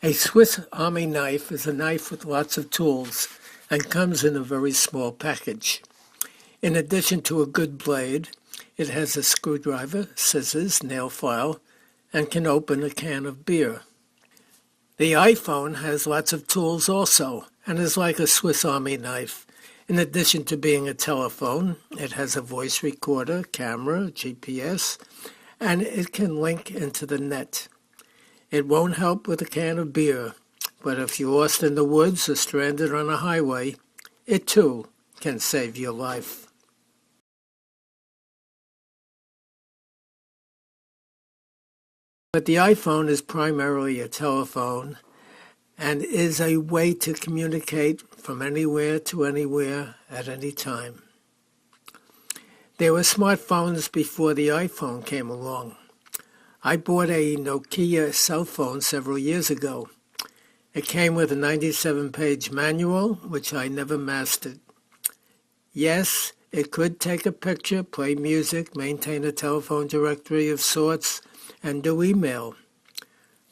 A Swiss Army knife is a knife with lots of tools and comes in a very small package. In addition to a good blade, it has a screwdriver, scissors, nail file, and can open a can of beer. The iPhone has lots of tools also and is like a Swiss Army knife. In addition to being a telephone, it has a voice recorder, camera, GPS, and it can link into the net. It won't help with a can of beer, but if you're lost in the woods or stranded on a highway, it too can save your life. But the iPhone is primarily a telephone and is a way to communicate from anywhere to anywhere at any time. There were smartphones before the iPhone came along. I bought a Nokia cell phone several years ago. It came with a 97-page manual, which I never mastered. Yes, it could take a picture, play music, maintain a telephone directory of sorts, and do email.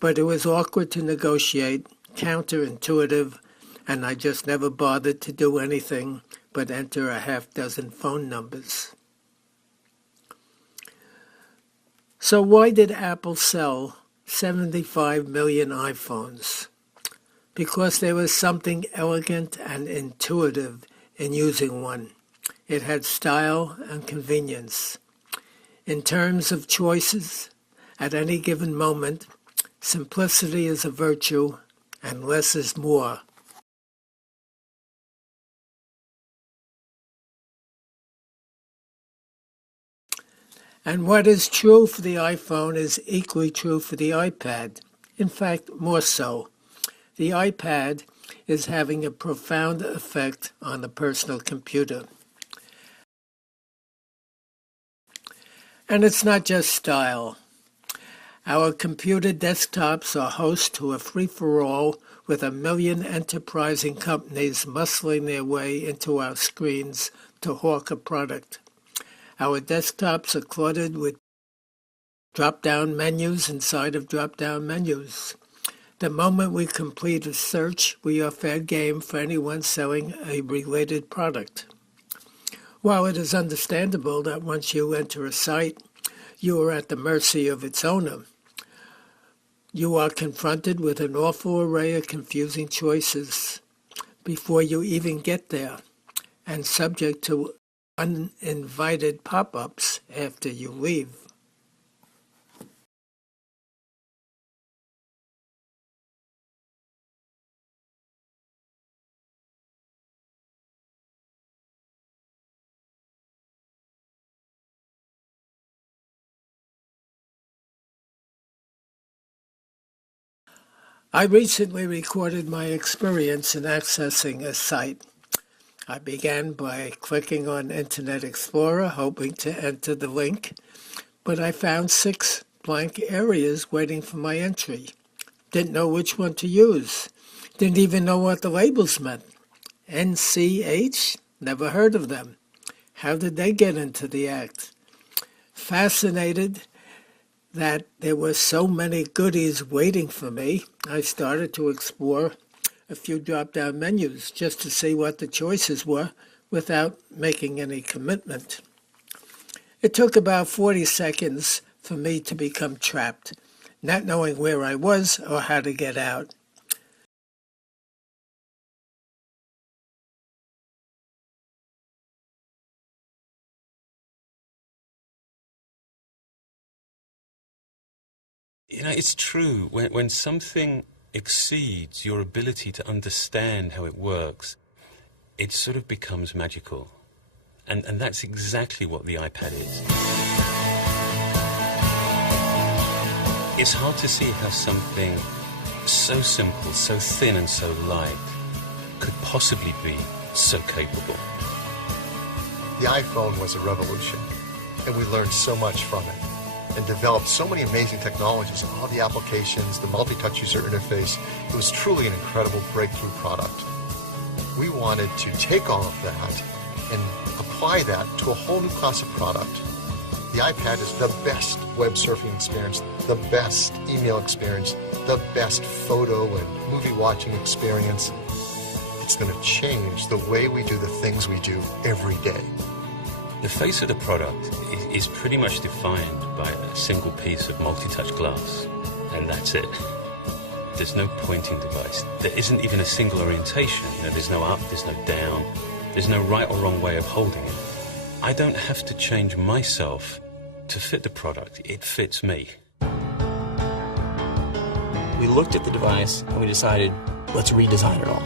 But it was awkward to negotiate, counterintuitive, and I just never bothered to do anything but enter a half-dozen phone numbers. So why did Apple sell 75 million iPhones? Because there was something elegant and intuitive in using one. It had style and convenience. In terms of choices, at any given moment, simplicity is a virtue and less is more. And what is true for the iPhone is equally true for the iPad. In fact, more so. The iPad is having a profound effect on the personal computer. And it's not just style. Our computer desktops are host to a free-for-all with 1 million enterprising companies muscling their way into our screens to hawk a product. Our desktops are cluttered with drop-down menus inside of drop-down menus. The moment we complete a search, we are fair game for anyone selling a related product. While it is understandable that once you enter a site, you are at the mercy of its owner, you are confronted with an awful array of confusing choices before you even get there, and subject to uninvited pop-ups after you leave. I recently recorded my experience in accessing a site. I began by clicking on Internet Explorer, hoping to enter the link, but I found 6 blank areas waiting for my entry. Didn't know which one to use. Didn't even know what the labels meant. NCH? Never heard of them. How did they get into the act? Fascinated that there were so many goodies waiting for me, I started to explore a few drop-down menus just to see what the choices were without making any commitment. It took about 40 seconds for me to become trapped, not knowing where I was or how to get out. It's true. When something exceeds your ability to understand how it works, it sort of becomes magical. And that's exactly what the iPad is. It's hard to see how something so simple, so thin and so light could possibly be so capable. The iPhone was a revolution, and we learned so much from it and developed so many amazing technologies and all the applications, the multi-touch user interface. It was truly an incredible breakthrough product. We wanted to take all of that and apply that to a whole new class of product. The iPad is the best web surfing experience, the best email experience, the best photo and movie watching experience. It's going to change the way we do the things we do every day. The face of the product is pretty much defined by a single piece of multi-touch glass, and that's it. There's no pointing device. There isn't even a single orientation. There's no up, there's no down, there's no right or wrong way of holding it. I don't have to change myself to fit the product. It fits me. We looked at the device and we decided, let's redesign it all.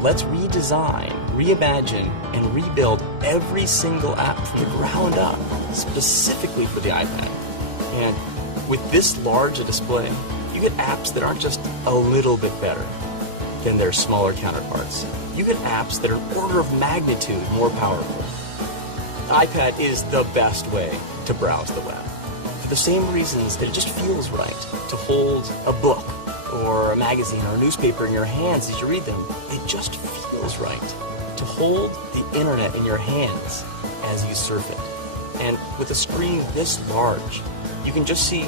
Let's redesign, reimagine, and rebuild every single app from the ground up, specifically for the iPad. And with this large a display, you get apps that aren't just a little bit better than their smaller counterparts. You get apps that are an order of magnitude more powerful. The iPad is the best way to browse the web, for the same reasons that it just feels right to hold a book or a magazine or a newspaper in your hands as you read them. It just feels right to hold the internet in your hands as you surf it. And with a screen this large, you can just see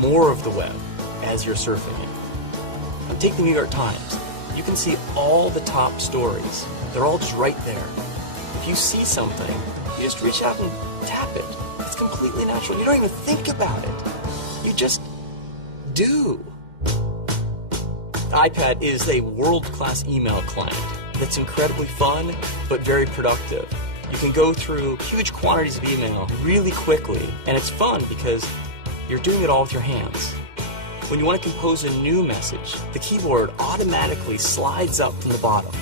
more of the web as you're surfing it. Now, take the New York Times. You can see all the top stories. They're all just right there. If you see something, you just reach out and tap it. It's completely natural. You don't even think about it. You just do. The iPad is a world-class email client that's incredibly fun, but very productive. You can go through huge quantities of email really quickly, and it's fun because you're doing it all with your hands. When you want to compose a new message, the keyboard automatically slides up from the bottom.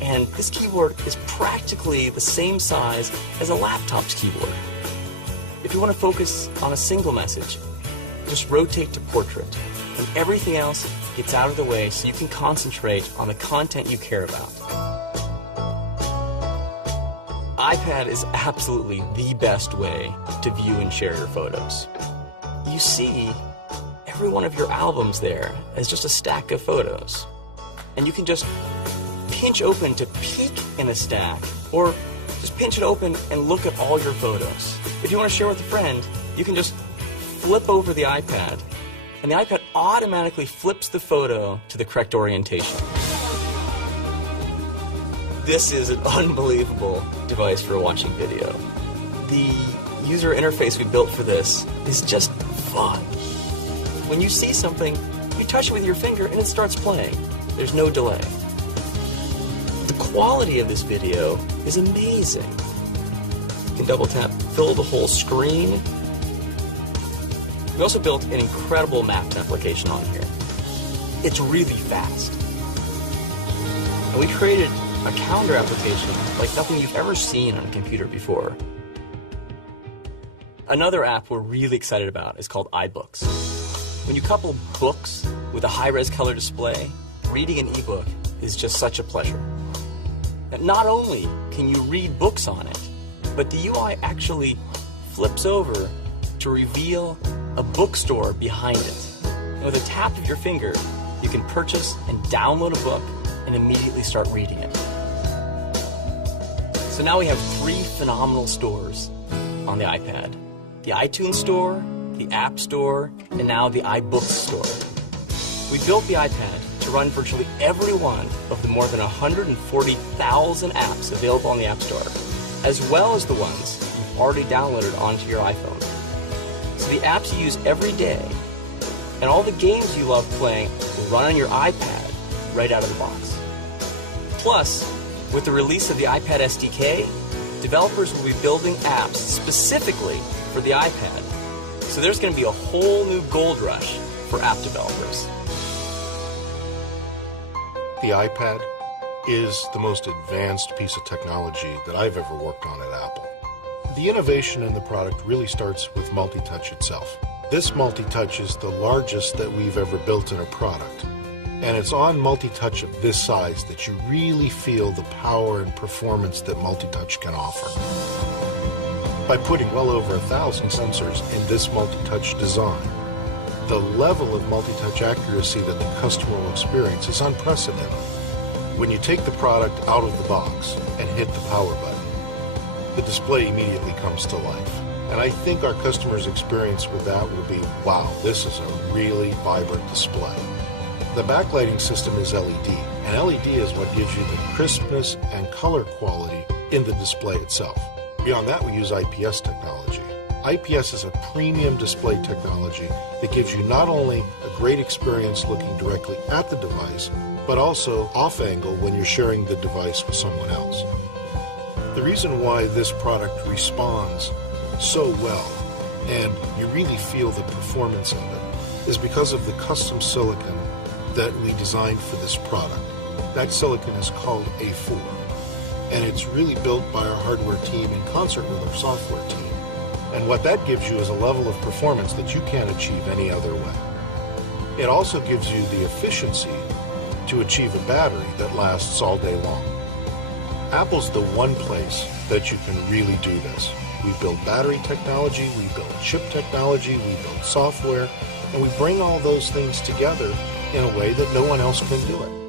And this keyboard is practically the same size as a laptop's keyboard. If you want to focus on a single message, just rotate to portrait, and everything else gets out of the way so you can concentrate on the content you care about. iPad is absolutely the best way to view and share your photos. You see every one of your albums there as just a stack of photos. And you can just pinch open to peek in a stack, or just pinch it open and look at all your photos. If you want to share with a friend, you can just flip over the iPad, and the iPad automatically flips the photo to the correct orientation. This is an unbelievable device for watching video. The user interface we built for this is just fun. When you see something, you touch it with your finger and it starts playing. There's no delay. The quality of this video is amazing. You can double tap, fill the whole screen. We also built an incredible maps application on here. It's really fast. And we created a calendar application like nothing you've ever seen on a computer before. Another app we're really excited about is called iBooks. When you couple books with a high-res color display, reading an ebook is just such a pleasure. And not only can you read books on it, but the UI actually flips over to reveal a bookstore behind it. And with a tap of your finger, you can purchase and download a book and immediately start reading it. So now we have 3 phenomenal stores on the iPad. The iTunes Store, the App Store, and now the iBooks Store. We built the iPad to run virtually every one of the more than 140,000 apps available on the App Store, as well as the ones you've already downloaded onto your iPhone. So the apps you use every day and all the games you love playing will run on your iPad right out of the box. Plus, with the release of the iPad SDK, developers will be building apps specifically for the iPad. So there's going to be a whole new gold rush for app developers. The iPad is the most advanced piece of technology that I've ever worked on at Apple. The innovation in the product really starts with multi-touch itself. This multi-touch is the largest that we've ever built in a product. And it's on multi-touch of this size that you really feel the power and performance that multi-touch can offer. By putting well over 1,000 sensors in this multi-touch design, the level of multi-touch accuracy that the customer will experience is unprecedented. When you take the product out of the box and hit the power button, the display immediately comes to life. And I think our customers' experience with that will be, wow, this is a really vibrant display. The backlighting system is LED, and LED is what gives you the crispness and color quality in the display itself. Beyond that, we use IPS technology. IPS is a premium display technology that gives you not only a great experience looking directly at the device, but also off-angle when you're sharing the device with someone else. The reason why this product responds so well, and you really feel the performance of it, is because of the custom silicon that we designed for this product. That silicon is called A4, and it's really built by our hardware team in concert with our software team. And what that gives you is a level of performance that you can't achieve any other way. It also gives you the efficiency to achieve a battery that lasts all day long. Apple's the one place that you can really do this. We build battery technology, we build chip technology, we build software, and we bring all those things together in a way that no one else can do it.